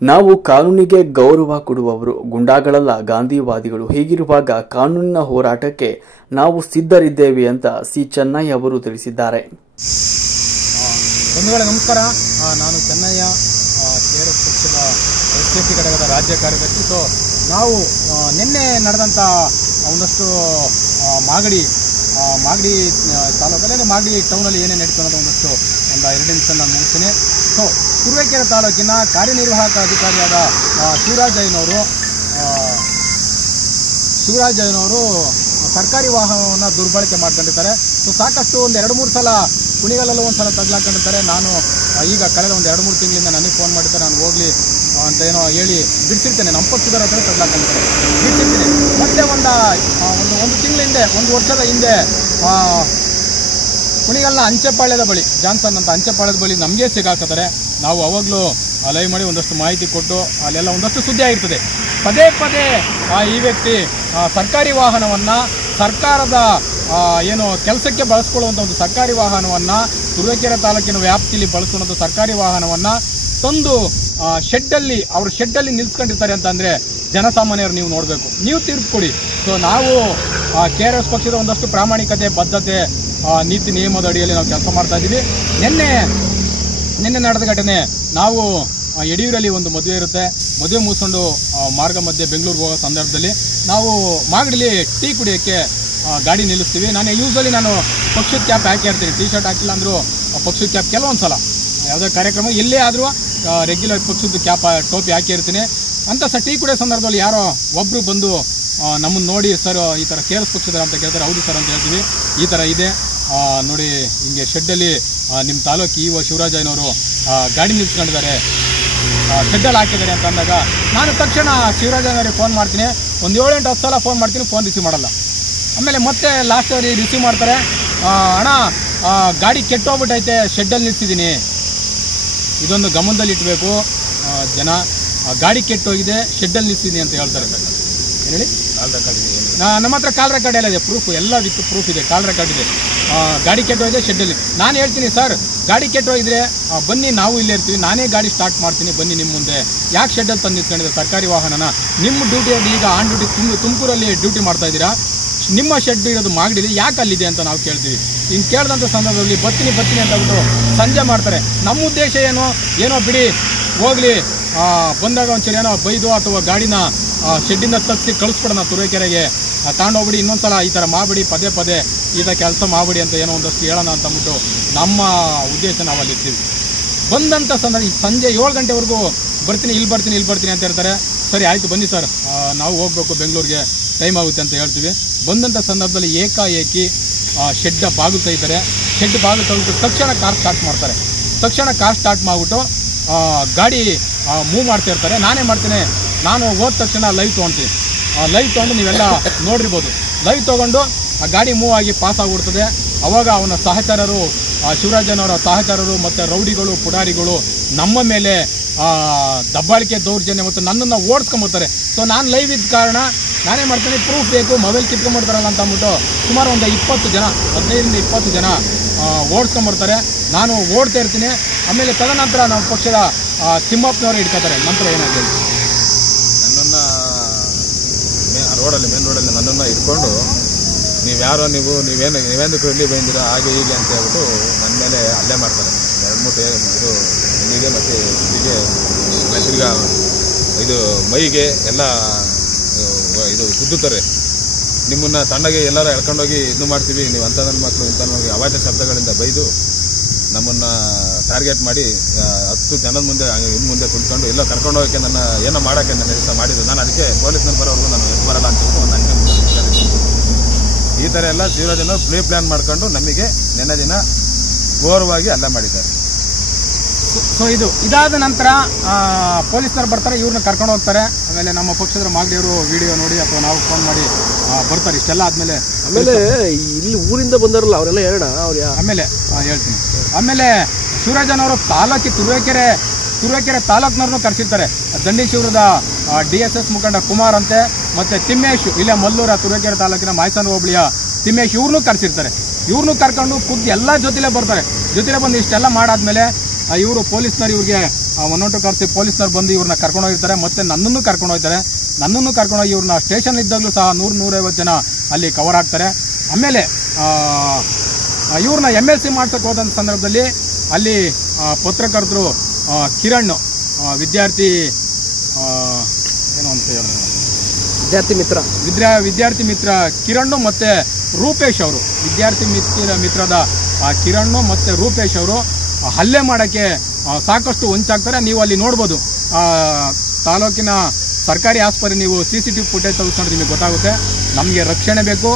ನಾವು ಕಾನೂನಿಗೆ ಗೌರವ ಕೊಡುವವರು, ಗುಂಡಾಗಳಲ್ಲ ಗಾಂಧಿವಾದಿಗಳು. ಹೀಗಿರುವಾಗ ಕಾನೂನಿನ ಹೋರಾಟಕ್ಕೆ ನಾವು ಸಿದ್ಧರಿದ್ದೇವೆ ಅಂತ ಸಿ ಚೆನ್ನಯ್ಯ ಅವರು ತಿಳಿಸಿದ್ದಾರೆ. ಬಂಧುಗಳೇ ನಮಸ್ಕಾರ. ನಾನು ಚೆನ್ನಯ್ಯ, ಕೆಆರ್ಎಸ್ ಪಕ್ಷದ ಎಸ್ಎಪಿ ಘಟಕದ ರಾಜ್ಯ ಕಾರ್ಯದರ್ಶಿ. ಸೊ ನಾವು ನಿನ್ನೆ ನಡೆದಂಥ ಒಂದಷ್ಟು ಮಾಗಡಿ ತಾಲೂಕಲ್ಲಿ ಮಾಗಡಿ ಟೌನಲ್ಲಿ ಏನೇನು ನಡೀತು ಅನ್ನೋದು ಒಂದು 2 ನಿಮಿಷ ನಾನು ಮುಗಿಸ್ತೀನಿ. ಸೊ ತುರುವೇಕೆರೆ ತಾಲೂಕಿನ ಕಾರ್ಯನಿರ್ವಾಹಕ ಅಧಿಕಾರಿಯಾದ ಶಿವರಾಜ್ ಜೈನವರು ಸರ್ಕಾರಿ ವಾಹನವನ್ನು ದುರ್ಬಳಕೆ ಮಾಡ್ಕೊಂಡಿರ್ತಾರೆ. ಸೊ ಸಾಕಷ್ಟು ಒಂದು 2-3 ಸಲ ಕುಣಿಗಲ್ಲೂ ಒಂದು ಸಲ ತಗ್ಲಾಕೊಂಡಿರ್ತಾರೆ. ನಾನು ಈಗ ಕಳೆದ ಒಂದು 2-3 ತಿಂಗಳಿಂದ ನನಗೆ ಫೋನ್ ಮಾಡಿರ್ತಾರೆ, ನಾನು ಹೋಗಲಿ ಅಂತ ಏನೋ ಹೇಳಿ ಬಿಡಿಸಿರ್ತೇನೆ. ನಮ್ಮ ಪಕ್ಷದವರ ಹತ್ರ ತಗ್ಲಾಕೊಂಡಿರ್ತಾರೆ, ಬಿಡಿಸಿರ್ತೀನಿ. ಮತ್ತೆ ಒಂದು ತಿಂಗಳ ಹಿಂದೆ, 1 ವರ್ಷದ ಹಿಂದೆ ಕುಣಿಗಲ್ನ ಅಂಚೆಪಾಳ್ಯದ ಬಳಿ, ಜಾನ್ಸನ್ ಅಂತ ಅಂಚೆಪಾಳ್ಯದ ಬಳಿ ನಮಗೆ ಸಿಗಾಕ್ತಾರೆ. ನಾವು ಅವಾಗಲೂ ಲೈವ್ ಮಾಡಿ ಒಂದಷ್ಟು ಮಾಹಿತಿ ಕೊಟ್ಟು ಅಲ್ಲೆಲ್ಲ ಒಂದಷ್ಟು ಸುದ್ದಿ ಆಗಿರ್ತದೆ. ಪದೇ ಈ ವ್ಯಕ್ತಿ ಸರ್ಕಾರಿ ವಾಹನವನ್ನು, ಸರ್ಕಾರದ ಏನು ಕೆಲಸಕ್ಕೆ ಬಳಸ್ಕೊಳ್ಳುವಂಥ ಒಂದು ಸರ್ಕಾರಿ ವಾಹನವನ್ನು, ತುರುವೇಕೆರೆ ತಾಲೂಕಿನ ವ್ಯಾಪ್ತಿಯಲ್ಲಿ ಬಳಸ್ಕೊಳ್ಳುವಂಥ ಸರ್ಕಾರಿ ವಾಹನವನ್ನು ತಂದು ಅವ್ರ ಶೆಡ್ಡಲ್ಲಿ ನಿಲ್ಸ್ಕೊಂಡಿರ್ತಾರೆ ಅಂತಂದರೆ ಜನಸಾಮಾನ್ಯರು ನೀವು ನೋಡಬೇಕು, ನೀವು ತೀರ್ಪು ಕೊಡಿ. ಸೊ ನಾವು ಕೆಆರ್ಎಸ್ ಪಕ್ಷದ ಒಂದಷ್ಟು ಪ್ರಾಮಾಣಿಕತೆ, ಬದ್ಧತೆ, ನೀತಿ ನಿಯಮದ ಅಡಿಯಲ್ಲಿ ನಾವು ಕೆಲಸ ಮಾಡ್ತಾ ಇದ್ದೀವಿ. ನಿನ್ನೆ ನಡೆದ ಘಟನೆ, ನಾವು ಯಡಿಯೂರಲ್ಲಿ ಒಂದು ಮದುವೆ ಇರುತ್ತೆ, ಮದುವೆ ಮುಗಿಸ್ಕೊಂಡು ಮಾರ್ಗ ಮಧ್ಯೆ ಬೆಂಗಳೂರಿಗೆ ಹೋಗೋ ಸಂದರ್ಭದಲ್ಲಿ ನಾವು ಮಾಗಡಿಲಿ ಟೀ ಕುಡಿಯೋಕ್ಕೆ ಗಾಡಿ ನಿಲ್ಲಿಸ್ತೀವಿ. ಯೂಶ್ವಲಿ ನಾನು ಪಕ್ಷದ ಕ್ಯಾಪ್ ಹಾಕಿ ಇರ್ತೀನಿ, ಟಿ ಶರ್ಟ್ ಹಾಕಿಲ್ಲ ಅಂದರೂ ಪಕ್ಷದ ಕ್ಯಾಪ್ ಕೆಲವೊಂದು ಸಲ ಯಾವುದೇ ಕಾರ್ಯಕ್ರಮ ಎಲ್ಲೇ ಆದರೂ ರೆಗ್ಯುಲರ್ ಪಕ್ಷದ ಕ್ಯಾಪ್ ಟೋಪಿ ಹಾಕಿರ್ತೀನಿ. ಅಂತ ಟೀ ಕುಡಿಯೋ ಸಂದರ್ಭದಲ್ಲಿ ಯಾರೋ ಒಬ್ಬರು ಬಂದು ನಮ್ಮನ್ನು ನೋಡಿ, ಸರ್ ಈ ಥರ ಕೆಆರ್ಎಸ್ ಪಕ್ಷದ ಅಂತ ಕೇಳ್ತಾರೆ. ಹೌದು ಸರ್ ಅಂತ ಹೇಳ್ತೀವಿ, ಈ ಥರ ಇದೆ ನೋಡಿ, ಹಿಂಗೆ ಶೆಡ್ಡಲ್ಲಿ ನಿಮ್ಮ ತಾಲೂಕು ಇಒ ಶಿವರಾಜ್ ಜೈನವರು ಗಾಡಿ ನಿಲ್ಸ್ಕೊಂಡಿದ್ದಾರೆ, ಶೆಡ್ಡಲ್ಲಿ ಹಾಕಿದ್ದಾರೆ ಅಂತ ಅಂದಾಗ ನಾನು ತಕ್ಷಣ ಶಿವರಾಜ್ ಜೈನವರಿಗೆ ಫೋನ್ ಮಾಡ್ತೀನಿ. ಒಂದು 7-8 ಸಲ ಫೋನ್ ಮಾಡ್ತೀನಿ, ಫೋನ್ ರಿಸೀವ್ ಮಾಡಲ್ಲ. ಆಮೇಲೆ ಮತ್ತೆ ಲಾಸ್ಟ್ ಅವ್ರಿಗೆ ರಿಸೀವ್ ಮಾಡ್ತಾರೆ, ಅಣ್ಣ ಗಾಡಿ ಕೆಟ್ಟೋಗ್ಬಿಟ್ಟೈತೆ, ಶೆಡ್ಡಲ್ಲಿ ನಿಲ್ಸಿದ್ದೀನಿ. ಇದೊಂದು ಗಮನದಲ್ಲಿ ಇಟ್ಬೇಕು ಜನ. ಗಾಡಿ ಕೆಟ್ಟೋಗಿದೆ, ಶೆಡ್ಡಲ್ಲಿ ನಿಲ್ಸಿದ್ದೀನಿ ಅಂತ ಹೇಳ್ತಾರೆ. ಹೇಳಿ, ನಮ್ಮ ಹತ್ರ ಕಾಲ್ ರೆಕಾರ್ಡ್ ಎಲ್ಲ ಇದೆ, ಪ್ರೂಫ್ ಎಲ್ಲ ವಿತ್ ಪ್ರೂಫ್ ಇದೆ, ಕಾಲ್ ರೆಕಾರ್ಡ್ ಇದೆ. ಗಾಡಿ ಕೆಟ್ಟೋಗಿದೆ, ಶೆಡ್ಡಲ್ಲಿ. ನಾನು ಹೇಳ್ತೀನಿ, ಸರ್ ಗಾಡಿ ಕೆಟ್ಟೋಗಿದ್ರೆ ಬನ್ನಿ, ನಾವು ಇಲ್ಲೇ ಇರ್ತೀವಿ, ನಾನೇ ಗಾಡಿ ಸ್ಟಾರ್ಟ್ ಮಾಡ್ತೀನಿ, ಬನ್ನಿ ನಿಮ್ಮ ಮುಂದೆ. ಯಾಕೆ ಶೆಡ್ಡಲ್ಲಿ ತಂದು ನಿಂತ್ಕೊಂಡಿದೆ ಸರ್ಕಾರಿ ವಾಹನನ? ನಿಮ್ಮ ಡ್ಯೂಟಿಯಲ್ಲಿ ಈಗ ಆನ್ ಡ್ಯೂಟಿ ತುಮಕೂರಲ್ಲಿ ಡ್ಯೂಟಿ ಮಾಡ್ತಾ ಇದ್ದೀರಾ, ನಿಮ್ಮ ಶೆಡ್ ಇರೋದು ಮಾಗಡಿಲಿ, ಯಾಕೆ ಅಲ್ಲಿದೆ ಅಂತ ನಾವು ಕೇಳ್ತೀವಿ. ಇನ್ನು ಕೇಳಿದಂಥ ಸಂದರ್ಭದಲ್ಲಿ ಬರ್ತೀನಿ ಅಂತ ಹೇಳ್ಬಿಟ್ಟು ಸಂಜೆ ಮಾಡ್ತಾರೆ. ನಮ್ಮ ಉದ್ದೇಶ ಏನೋ ಬಿಡಿ ಹೋಗಲಿ, ಬಂದಾಗ ಒಂಚೂರು ಏನೋ ಬೈದು ಅಥವಾ ಗಾಡಿನ ಶೆಡ್ಡಿಂದ ತಪ್ಪಿಸಿ ಕಳಿಸ್ಬಿಡೋಣ ತುರುವೇಕೆರೆಗೆ, ತಗೊಂಡೋಗ್ಬಿಡಿ, ಇನ್ನೊಂದ್ಸಲ ಈ ಥರ ಮಾಡಬೇಡಿ, ಪದೇ ಈ ಥರ ಕೆಲಸ ಮಾಡಬೇಡಿ ಅಂತ ಏನೋ ಒಂದಷ್ಟು ಹೇಳೋಣ ಅಂತ ಅಂದ್ಬಿಟ್ಟು ನಮ್ಮ ಉದ್ದೇಶ ನಾವು ಅಲ್ಲಿರ್ತೀವಿ. ಬಂದಂಥ ಸಂದರ್ಭ ಸಂಜೆ 7 ಗಂಟೆವರೆಗೂ ಇಲ್ಲಿ ಬರ್ತೀನಿ ಅಂತ ಹೇಳ್ತಾರೆ. ಸರಿ ಆಯಿತು ಬನ್ನಿ ಸರ್, ನಾವು ಹೋಗಬೇಕು ಬೆಂಗಳೂರಿಗೆ, ಟೈಮ್ ಆಗುತ್ತೆ ಅಂತ ಹೇಳ್ತೀವಿ. ಬಂದಂಥ ಸಂದರ್ಭದಲ್ಲಿ ಏಕಾಏಕಿ ಶೆಡ್ ಬಾಗಿಲು ತೆಗಿತಾರೆ. ಶೆಡ್ ಬಾಗಿಲು ತೆಗೆದು ತಕ್ಷಣ ಕಾರ್ ಸ್ಟಾರ್ಟ್ ಮಾಡಿಬಿಟ್ಟು ಗಾಡಿ ಮೂವ್ ಮಾಡ್ತಾ ಇರ್ತಾರೆ. ನಾನೇ ಮಾಡ್ತೀನಿ, ನಾನು ಹೋದ ತಕ್ಷಣ ಲೈವ್ ತೊಗೊಂಡು ನೀವೆಲ್ಲ ನೋಡಿರ್ಬೋದು. ಲೈವ್ ತೊಗೊಂಡು ಆ ಗಾಡಿ ಮೂವ್ ಆಗಿ ಪಾಸ್ ಆಗಿಬಿಡ್ತದೆ. ಅವಾಗ ಅವನ ಸಹಚರರು, ಶಿವರಾಜನವರ ಸಹಚರರು ಮತ್ತು ರೌಡಿಗಳು, ಪುಡಾರಿಗಳು ನಮ್ಮ ಮೇಲೆ ದಬ್ಬಾಳಿಕೆ, ದೌರ್ಜನ್ಯ ಮತ್ತು ನನ್ನನ್ನು ಓಡಿಸ್ಕೊಂಬರ್ತಾರೆ. ಸೊ ನಾನು ಲೈವ್ ಇದ್ದ ಕಾರಣ ನಾನೇ ಮಾಡ್ತೀನಿ, ಪ್ರೂಫ್ ಬೇಕು, ಮೊಬೈಲ್ ಕಿತ್ಕೊಂಡ್ಬಿಡ್ತಾರಲ್ಲ ಅಂತ ಅಂದ್ಬಿಟ್ಟು ಸುಮಾರು ಒಂದು 15-20 ಜನ ಓಡಿಸ್ಕೊಂಬರ್ತಾರೆ. ನಾನು ಓಡ್ತಾ ಇರ್ತೀನಿ. ಆಮೇಲೆ ತದನಂತರ ನಮ್ಮ ಪಕ್ಷದ ತಿಮ್ಮಪ್ಪನವರು ಹಿಡ್ಕೋತಾರೆ. ನಂತರ ಏನಾಗಿದೆ, ನನ್ನನ್ನು ಮೇನ್ ರೋಡಲ್ಲಿ ನನ್ನನ್ನು ಇಟ್ಕೊಂಡು ನೀವೇನಕ್ಕೆ ಇಲ್ಲಿ ಬಂದಿರಾ ಹಾಗೆ ಹೀಗೆ ಅಂತ ಹೇಳ್ಬಿಟ್ಟು ನನ್ನ ಮೇಲೆ ಹಲ್ಲೆ ಮಾಡ್ತಾರೆ. 2-3 ಇದು ಹೆಣ್ಣಿಗೆ ಮತ್ತು ಹೀಗೆ ತಿರ್ಗಾ ಇದು ಮೈಗೆ ಎಲ್ಲ ಇದು ಗುದ್ದುತ್ತಾರೆ. ನಿಮ್ಮನ್ನು ತಣ್ಣಗೆ ಎಲ್ಲರೂ ಎಳ್ಕೊಂಡೋಗಿ ಇದು ಮಾಡ್ತೀವಿ, ನೀವು ಅಂಥ ನನ್ನ ಮಕ್ಕಳು ಇಂಥ ನಮಗೆ ಅವಾಚ್ಯ ಶಬ್ದಗಳಿಂದ ಬೈದು ನಮ್ಮನ್ನು ಟಾರ್ಗೆಟ್ ಮಾಡಿ 10 ಜನದ ಮುಂದೆ ಕುಂತ್ಕೊಂಡು ಎಲ್ಲ ಕರ್ಕೊಂಡೋಗೋಕ್ಕೆ ನನ್ನ ಏನೋ ಮಾಡೋಕ್ಕೆ ನನ್ನ ಕೆಲಸ ಮಾಡಿದ್ದು. ನಾನು ಅದಕ್ಕೆ ಪೊಲೀಸ್ನವ್ರು ಬರೋವರೆಗೂ ನಾನು ಎದ್ದು ಬರಲ್ಲ ಅಂತ ಒಂದು ಅಂಗಡಿ ಈ ಥರ ಎಲ್ಲ ಶಿವರಾಜನ ಪ್ಲಾನ್ ಮಾಡ್ಕೊಂಡು ನಮಗೆ ನೆನ್ನೆ ದಿನ ಘೋರವಾಗಿ ಹಲ್ಲೆ ಮಾಡಿದ್ದಾರೆ. ಸೊ ಇದಾದ ನಂತರ ಪೊಲೀಸ್ನವ್ರು ಬರ್ತಾರೆ, ಇವ್ರನ್ನ ಕರ್ಕೊಂಡು ಹೋಗ್ತಾರೆ. ಆಮೇಲೆ ನಮ್ಮ ಪಕ್ಷದ ಮಾಗಡಿಯವರು ವಿಡಿಯೋ ನೋಡಿ ಅಥವಾ ನಾವು ಫೋನ್ ಮಾಡಿ ಬರ್ತಾರೆ. ಇಷ್ಟೆಲ್ಲ ಆದಮೇಲೆ ಇಲ್ಲಿ ಊರಿಂದ ಬಂದಾರಲ್ಲ ಅವರೆಲ್ಲ ಹೇಳೋಣ, ಆಮೇಲೆ ಹೇಳ್ತೀನಿ. ಆಮೇಲೆ ಶಿವರಾಜನವರು ತುರುವೇಕೆರೆ ತಾಲೂಕಿನವ್ರನ್ನೂ ಕರೆಸಿರ್ತಾರೆ. ದಂಡಿಶಿವರದ DSS ಮುಖಂಡ ಕುಮಾರ್ ಅಂತೆ, ಮತ್ತು ತಿಮ್ಮೇಶ್, ಇಲ್ಲೇ ಮಲ್ಲೂರ ತುರುವೇಕೆರೆ ತಾಲೂಕಿನ ಮಾಯಸನ ಹೋಬಳಿಯ ತಿಮ್ಮೇಶ್, ಇವ್ರನ್ನೂ ಕರೆಸಿರ್ತಾರೆ. ಇವ್ರನ್ನೂ ಕರ್ಕೊಂಡು ಖುದ್ದು ಎಲ್ಲ ಜೊತೆಲೇ ಬರ್ತಾರೆ. ಜೊತೆಲೇ ಬಂದು ಇಷ್ಟೆಲ್ಲ ಮಾಡಾದ್ಮೇಲೆ ಇವರು ಪೊಲೀಸ್ನರು ಇವ್ರಿಗೆ 112 ಕರೆಸಿ ಪೊಲೀಸ್ನರು ಬಂದು ಇವ್ರನ್ನ ಕರ್ಕೊಂಡು ಹೋಗಿರ್ತಾರೆ. ಮತ್ತೆ ನನ್ನನ್ನು ಕರ್ಕೊಂಡು ಹೋಗ್ತಾರೆ. ನನ್ನನ್ನು ಕರ್ಕೊಂಡೋಗಿ ಇವ್ರನ್ನ ಸ್ಟೇಷನ್ ಇದ್ದಾಗಲೂ ಸಹ 100-150 ಜನ ಅಲ್ಲಿ ಕವರ್ ಆಗ್ತಾರೆ. ಆಮೇಲೆ ಇವ್ರನ್ನ MLC ಮಾಡ್ಸಕ್ಕೆ ಹೋದಂಥ ಸಂದರ್ಭದಲ್ಲಿ ಅಲ್ಲಿ ಪತ್ರಕರ್ತರು ಕಿರಣ್ ವಿದ್ಯಾರ್ಥಿ ಏನೋ ಅಂತ ವಿದ್ಯಾರ್ಥಿ ಮಿತ್ರ ಕಿರಣ್ ಮತ್ತೆ ರೂಪೇಶ್ ಅವರು ವಿದ್ಯಾರ್ಥಿ ಮಿತ್ರದ ಕಿರಣ್ ಮತ್ತೆ ರೂಪೇಶ್ ಅವರು ಹಲ್ಲೆ ಮಾಡೋಕ್ಕೆ ಸಾಕಷ್ಟು ಹೊಂಚಾಗ್ತಾರೆ. ನೀವು ಅಲ್ಲಿ ನೋಡ್ಬೋದು ತಾಲೂಕಿನ ಸರ್ಕಾರಿ ಆಸ್ಪತ್ರೆ ನೀವು CCTV ಫುಟೇಜ್ ತೆಗೆದುಕೊಂಡ್ರೆ ನಿಮಗೆ ಗೊತ್ತಾಗುತ್ತೆ. ನಮಗೆ ರಕ್ಷಣೆ ಬೇಕು.